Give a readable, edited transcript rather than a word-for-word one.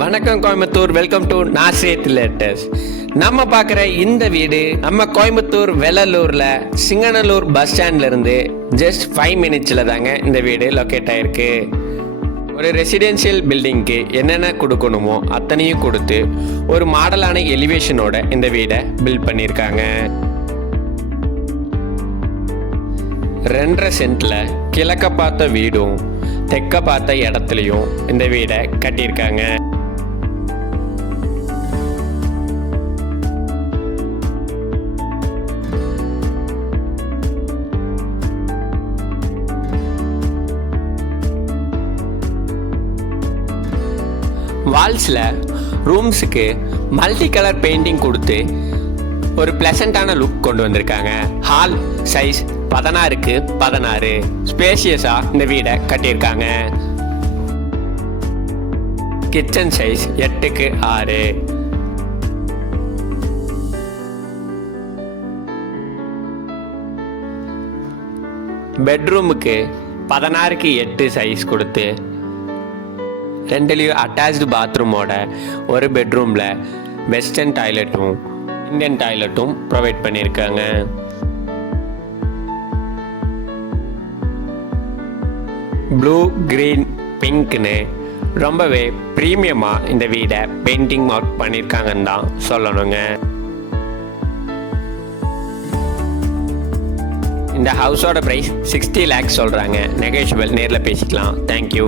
வணக்கம் Coimbatore, welcome to நாசிரியத் latest. நம்ம பார்க்குற இந்த வீடு நம்ம கோயம்புத்தூர் வெள்ளலூரில் சிங்கநல்லூர் பஸ் ஸ்டாண்ட்ல இருந்து ஜஸ்ட் 5 மினிட்ஸில் தாங்க இந்த வீடு லொக்கேட் ஆயிருக்கு. ஒரு ரெசிடென்ஷியல் பில்டிங்க்கு என்னென்ன கொடுக்கணுமோ அத்தனையும் கொடுத்து ஒரு மாடலான எலிவேஷனோட இந்த வீடை பில்ட் பண்ணியிருக்காங்க. 2.5 சென்ட்ல கிழக்க பார்த்த வீடும் தெற்க பார்த்த இடத்துலையும் இந்த வீடை கட்டியிருக்காங்க. வால்ஸில் ரூம்ஸுக்கு மல்டி கலர் பெயிண்டிங் கொடுத்து ஒரு பிளசண்டான லுக் கொண்டு வந்திருக்காங்க. ஹால் சைஸ் 16க்கு 16 ஸ்பேஷியஸாக இந்த வீடை கட்டியிருக்காங்க. கிச்சன் சைஸ் 8க்கு 6. பெட்ரூமுக்கு 16க்கு 8 சைஸ் கொடுத்து 2லையும் அட்டாச்டு பாத்ரூமோட ஒரு பெட்ரூமில் வெஸ்டர்ன் டாய்லெட்டும் இந்தியன் டாய்லெட்டும் ப்ரொவைட் பண்ணியிருக்காங்க. ப்ளூ, கிரீன், பிங்க்னு ரொம்பவே ப்ரீமியமாக இந்த வீடை பெயிண்டிங் ஒர்க் பண்ணியிருக்காங்கன்னு தான் சொல்லணுங்க. இந்த ஹவுஸோட ப்ரைஸ் 60 lakhs சொல்கிறாங்க. நெகோஷியபிள், நேரில் பேசிக்கலாம். தேங்க்யூ.